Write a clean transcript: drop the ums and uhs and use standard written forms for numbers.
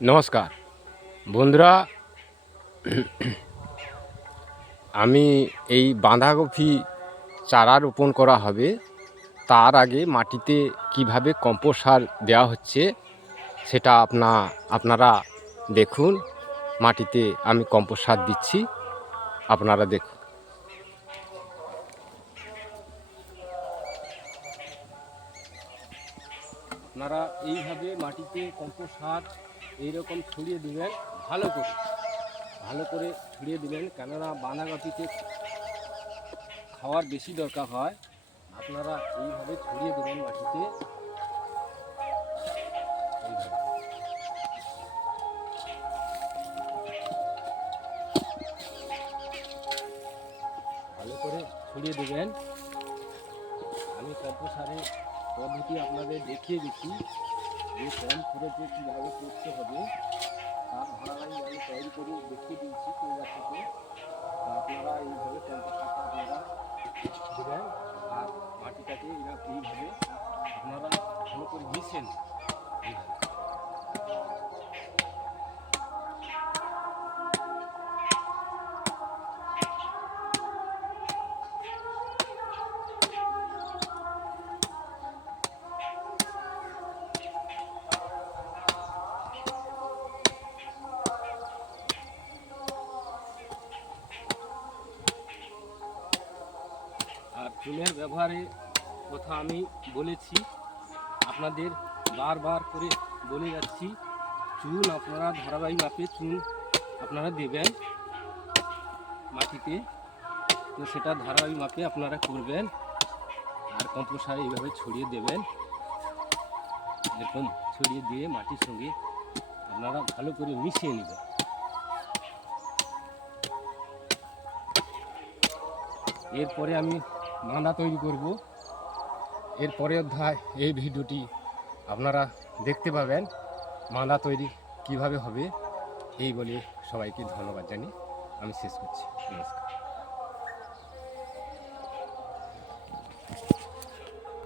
নমস্কার বন্ধুরা, আমি এই বাঁধাকপি চারা রোপণ করা হবে তার আগে মাটিতে কিভাবে কম্পোস্ট সার দেওয়া হচ্ছে সেটা আপনারা দেখুন। মাটিতে আমি কম্পোস্ট সার দিচ্ছি, আপনারা দেখুন। আপনারা এইভাবে মাটিতে কম্পোস্ট সার এইরকম ছড়িয়ে দেবেন, ভালো করে ছড়িয়ে দিবেন, কেননা বাঁধাকপিতে খাওয়ার বেশি দরকার হয়। আপনারা এইভাবে ছড়িয়ে দেবেন মাটিতে, এইভাবে। ভালো করে ছড়িয়ে দেবেন। আমি কম্পোস্ট সারের পদ্ধতি আপনাদের দেখিয়ে দিচ্ছি, যে কম খরচে কীভাবে করতে হবে তার ধারাবাহিক আমি তৈরি করে দেখিয়ে দিচ্ছি পরিবারটাকে। তো আপনারা এইভাবে কম্পোস্ট সারটা আপনারা দেবেন, আর মাটিটাকে এইভাবে আপনারা ভালো করে মিশিয়ে নেন। এইভাবে আর চুনের ব্যবহারের কথা আমি বলেছি, আপনাদের বারবার করে বলে যাচ্ছি, চুন আপনারা ধারাবাহিক মাপে চুন আপনারা দেবেন মাটিতে। তো সেটা ধারাবাহিক মাপে আপনারা করবেন, আর কম্পোস্ট সার এইভাবে ছড়িয়ে দেবেন। এরকম ছড়িয়ে দিয়ে মাটির সঙ্গে আপনারা ভালো করে মিশিয়ে নেবেন। এরপরে আমি মাঁদা তৈরি করব। এরপরে অধ্যায় এই ভিডিওটি আপনারা দেখতে পাবেন, মাঁদা তৈরি কিভাবে হবে। এই বলে সবাইকে ধন্যবাদ জানিয়ে আমি শেষ করছি। নমস্কার।